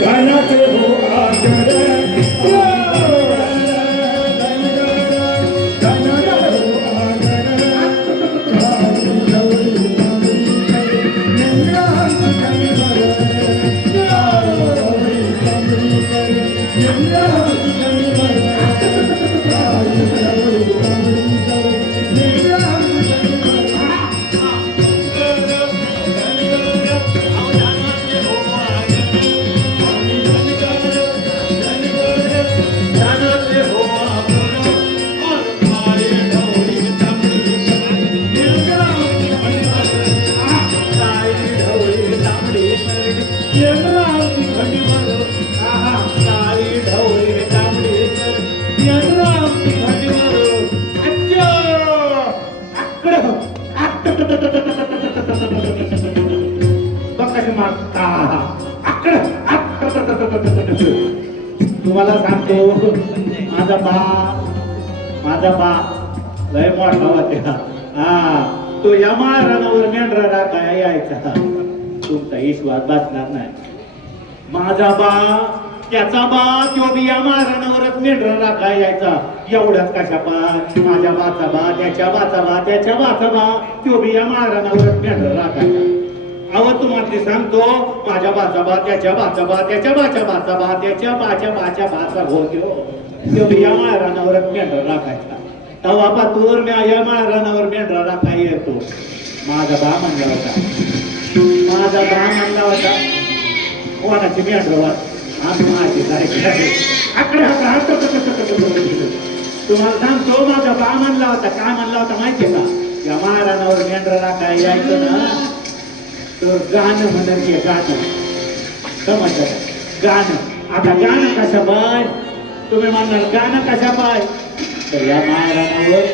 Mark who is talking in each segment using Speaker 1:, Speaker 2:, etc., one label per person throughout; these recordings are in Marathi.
Speaker 1: Ya no te. हो आगर तुम्हाला सांगतो माझा बा माझा बा. लय मोठा होता हा. तो यमा रणावर मेंढरा राखाय यायचा. तुमचा विश्वास बसणार नाही. माझा बा त्याचा बा तो बी यमा रणावरच मेंढरा राखाय यायचा. एवढ्याच कशा बा? माझ्या बाचा बा त्याच्या बाचा बा त्याच्या बाचा बा तो बी यमा रणावरच मेंढरा राखायचा. अहो तुम्हाला सांगतो माझ्या बाचा बा त्याच्या बाचा बा त्याच्या बाच्या बाचा बा त्याच्या बाच्या बाच्या बाचा होत्यो तो या यमा रणावरच मेंढरा राखायचा. तवा पातूर मी या रानावर मेंढरा राखाय येतो. माझा बा म्हणला होता. माझा बा म्हणला होता. कोणाची मेंढरवर आम्ही माझी जायचे आकडे तुम्हाला सांगतो माझा बा म्हणला होता. काय म्हणला होता माहिती का? या महाराणावर मेंढरा राखाय यायचं ना. तर गाणं म्हणत घे गाणं समजलं गाणं. आता गाणं कशा पाय? तुम्ही म्हणणार गाणं कशा पाय? तर या महाराणावर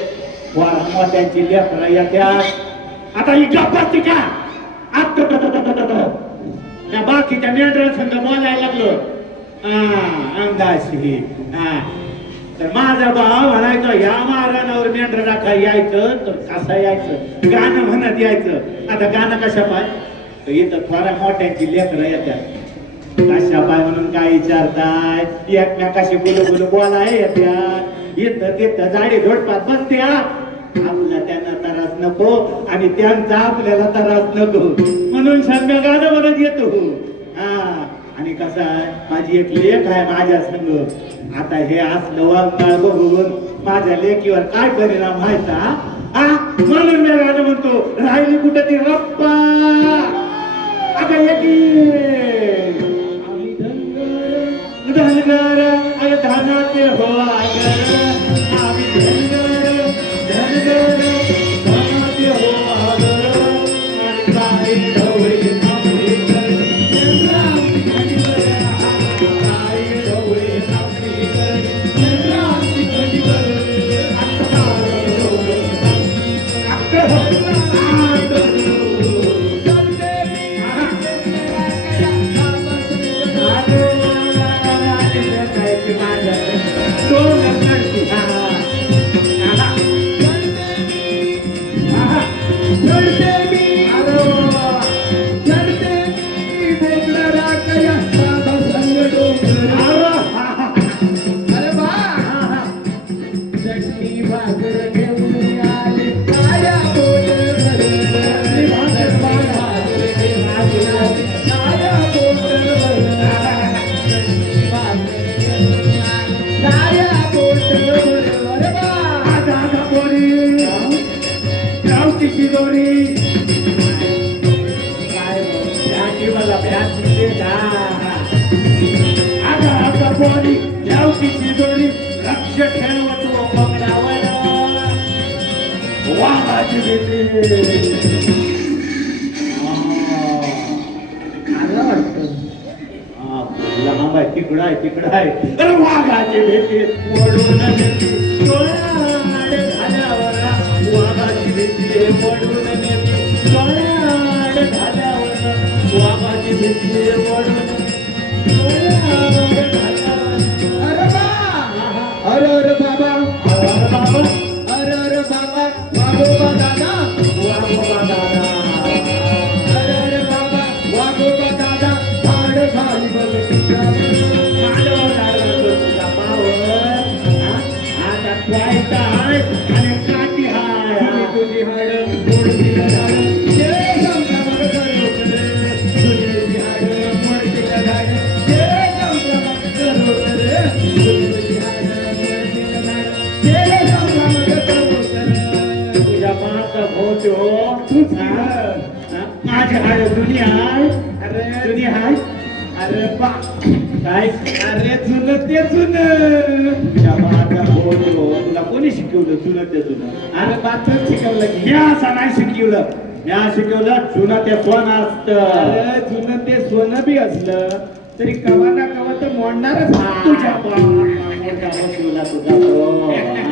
Speaker 1: वारा मोत्यांची या येत्यात आता ही गप्पाची का? आत्ता बाकीच्या मेंढरा संघ बोलायला लागलो. हा ही हा तर माझा भाव म्हणायचा या महाराणावर मेंढरा राखा यायचं तर कसं यायचं? गाणं म्हणत यायचं. आता गाणं कशा पाय? तर इथं थोड्या मोठ्यांची लेकरं येतात कशा पाय म्हणून काय विचारताय? एकमेकाशी गुलू गुलू बोलाय येत्यात इथं तिथं झाडे झोडपात बसत्या. आपला त्यांना त्रास नको आणि त्यांचा आपल्याला त्रास नको. म्हणून संघ गाणं म्हणत येतो. हा. आणि कसं आहे? माझी एक लेख आहे माझ्या संघ आता हे असलं वागणार बघून माझ्या लेकीवर काय परिणाम व्हायचा? हा? म्हणून मी गाणं म्हणतो राहिली कुठं ती रप्पा? अगं येते धनगर अरे धनाचे हो आगर आम्ही तिकडं आहे तिकडं आहे. वाघाचे भेटे भीती हाय
Speaker 2: जुनी
Speaker 1: हाय
Speaker 2: अरे
Speaker 1: जुनी हाय
Speaker 2: अरे बा
Speaker 1: काय
Speaker 2: अरे जुनं ते जुनं
Speaker 1: तुला कोणी शिकवलं तुला ते जुनं
Speaker 2: अरे बातच शिकवलं की
Speaker 1: मी असं नाही शिकवलं मी शिकवलं जुनं ते कोण असत
Speaker 2: अरे जुनं ते सोनं बी असलं तरी कवा ना कवा तर मोडणारच
Speaker 1: तुझ्या बसवला तुझा.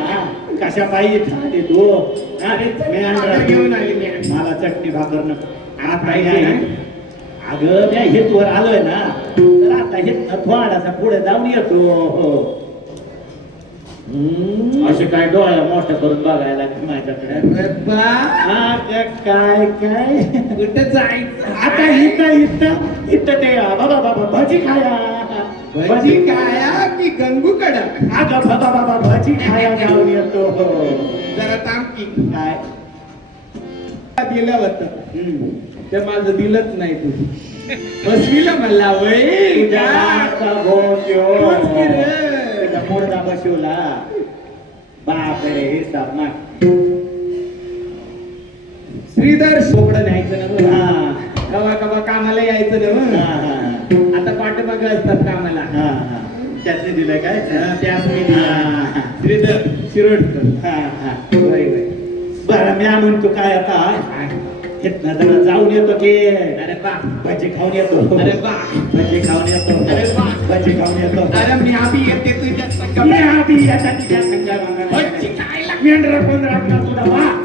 Speaker 1: हा? कशा पाहिजे तू हा? आणलं.
Speaker 2: घेऊन आली
Speaker 1: मला चटणी भाकर न आता
Speaker 2: पाहिजे
Speaker 1: काय
Speaker 2: ना?
Speaker 1: अगं त्या हेतूवर आलोय ना. तर आता हे थोडासा पुढे जाऊन येतो. हम्म, असे काय डोळ्या मोठं करून बघायला माझ्याकडे? हा, काय काय?
Speaker 2: कुठं जायचं?
Speaker 1: आता इथं इथं इथं ते बाबा बाबा भजी खाया.
Speaker 2: भजी काया की गंगू कडा
Speaker 1: अगं बाबा बाबा भजी खाया जाऊन येतो.
Speaker 2: जरा थांब की.
Speaker 1: काय?
Speaker 2: दिलं होतं. ते माझं दिलंच नाही तू बसविलं मला वय
Speaker 1: भोवत्यो.
Speaker 2: तूच की रे.
Speaker 1: बसवला हे साप ना
Speaker 2: श्रीधर सोकडं न्यायचं ना.
Speaker 1: हा
Speaker 2: कवा कवा कामाला यायचं ना आता पाठीमाग असतात कामाला
Speaker 1: हा, हा. त्यातले दिलंय काय
Speaker 2: त्याच मी
Speaker 1: हा,
Speaker 2: दिलं.
Speaker 1: हा.
Speaker 2: श्रीधर शिरोडकर
Speaker 1: म्हणतो काय आता? इथनं जरा जाऊन येतो की
Speaker 2: अरे बा.
Speaker 1: भजी खाऊन येतो.
Speaker 2: अरे बा.
Speaker 1: भजी खाऊन येतो.
Speaker 2: अरे.
Speaker 1: भजी खाऊन येतो.
Speaker 2: अरे मी येते तुझ्या
Speaker 1: मी आधी.
Speaker 2: भजी खायला.
Speaker 1: मेंढरा कोण राखणार तुला वा.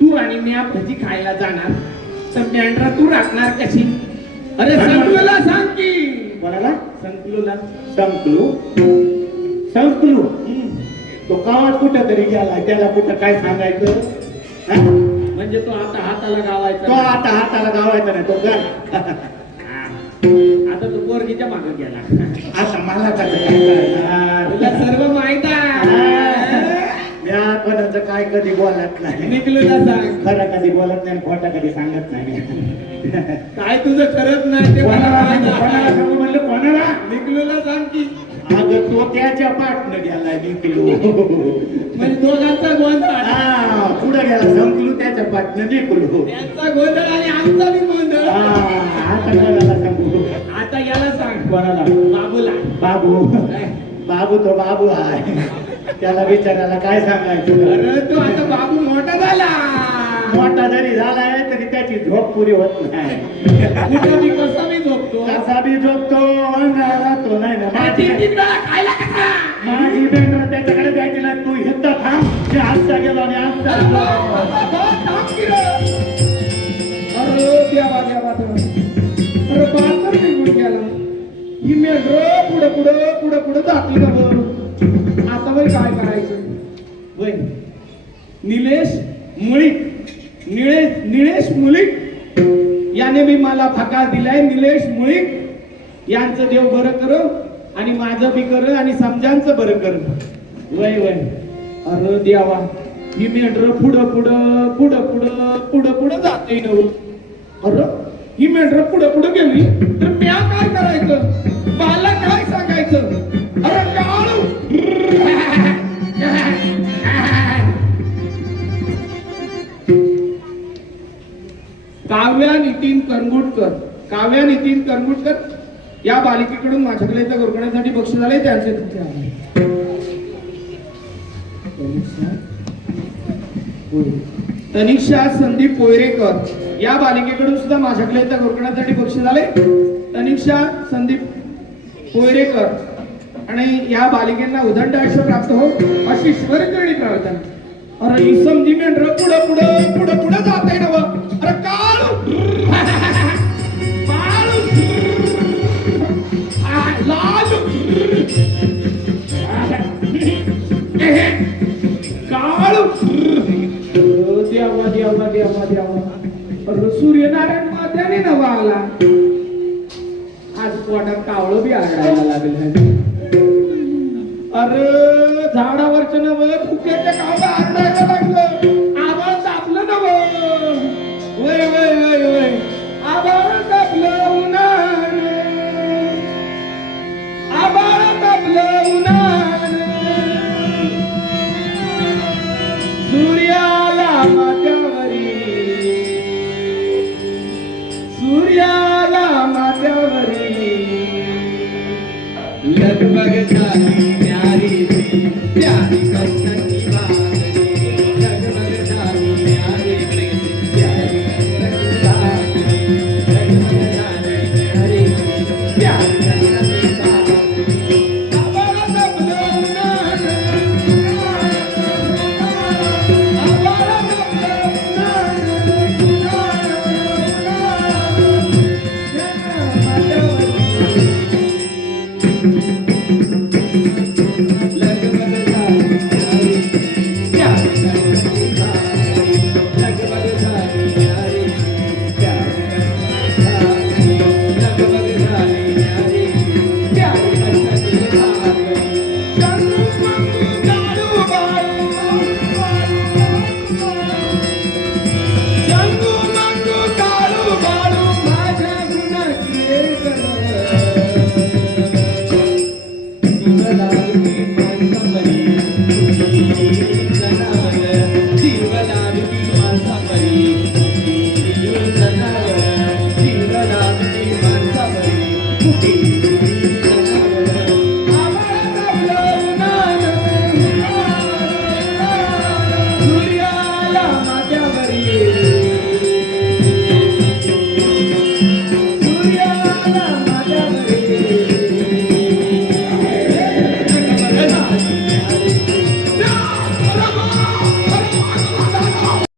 Speaker 2: तू आणि मी भजी खायला जाणार. तर मेंढरा तू राखणार कशी? अरे संकुला सांग की.
Speaker 1: कोणाला?
Speaker 2: संकुला.
Speaker 1: संकलू? संकलू तो गावात कुठं तरी गेला त्याला कुठं काय सांगायचं?
Speaker 2: म्हणजे तो आता हाताला
Speaker 1: तो
Speaker 2: गावायचा
Speaker 1: आता हाताला गावायचा नाही तो गर
Speaker 2: आता तो पोरगीच्या मागे गेला.
Speaker 1: आता मला कसं काय करणार?
Speaker 2: तुला सर्व माहीत आहे.
Speaker 1: कोणाचं काय कधी बोलत नाही.
Speaker 2: निकलूला सांग.
Speaker 1: खरं कधी बोलत नाही खोटा कधी सांगत नाही.
Speaker 2: काय तुझं करत नाही ते मला
Speaker 1: कोणाला
Speaker 2: माहीत
Speaker 1: सांगू? कोणाला
Speaker 2: आहे.
Speaker 1: सांगू म्हणलं? कोणाला?
Speaker 2: निकलूला सांग की.
Speaker 1: अगं तो त्याच्या पाठनं गेला निकलू
Speaker 2: म्हणजे दोघांचा गोंधळ
Speaker 1: हा पुढे गेला संकलू त्याच्या पाठनं निकलू.
Speaker 2: त्यांचा गोंधळ आणि आमचा बी गोंधळ.
Speaker 1: आता कोणाला सांगू?
Speaker 2: आता याला सांग
Speaker 1: कोणाला.
Speaker 2: बाबूला.
Speaker 1: बाबू. बाबू तो बाबू आहे. त्याला विचारायला काय सांगायचं?
Speaker 2: अरे तो आता बाबू मोठा झाला.
Speaker 1: मोठा जरी झालाय तरी त्याची झोप पुरी होत नाही.
Speaker 2: कसा
Speaker 1: कसा बी झोपतो तो नाही ना माझी माझी त्याच्याकडे द्यायची नाही तू हित थांब. मी आजचा गेलो आणि आजचा
Speaker 2: अरे देवा देवा अरे बातर निघून गेला ही मेंढर पुढं पुढं पुढं पुढं जाते ना बरं आता वय काय करायचं? वय. निलेश मुळीक. निळेश निळेश मुळीक. याने बी मला फका दिलाय निलेश मुळीक. यांचं देव बरं कर आणि माझं बी कर आणि समजांचं बरं कर. वय वय. अरे देवा ही मेंढर पुढं पुढं पुढं पुढं पुढं पुढं जाते नव अरे ही मेंढर पुढं पुढं गेली. तर म्या काय करायचं? मला काय सांगायचं? अरे काय नितीन करंगुटकर काव्या नितीन करंगुटकर या बालिकेकडून माझ्याकडे इथं गोरखण्यासाठी बक्षीस झाले त्यांचे तुमचे आभार. तनिषा संदीप पोयरेकर या बालिकेकडून सुद्धा माझ्याकडे इथं गोरखण्यासाठी बक्षीस झाले तनिषा संदीप पोयरेकर आणि या बालिकेंना उदंड आयुष्य प्राप्त हो अशी ईश्वरचरणी प्रार्थना. अरे ही समजी मेंढर पुढं पुढं पुढं पुढं जात आहे ना अरे काल! देवा देवा देवा देवा सूर्यनारायण मात्याने नवा आला आज पोटात कावळं बी आढळायला लागलं अरे झाडावरच्या नव धुक्याच्या कावडा आढळायला लागलं.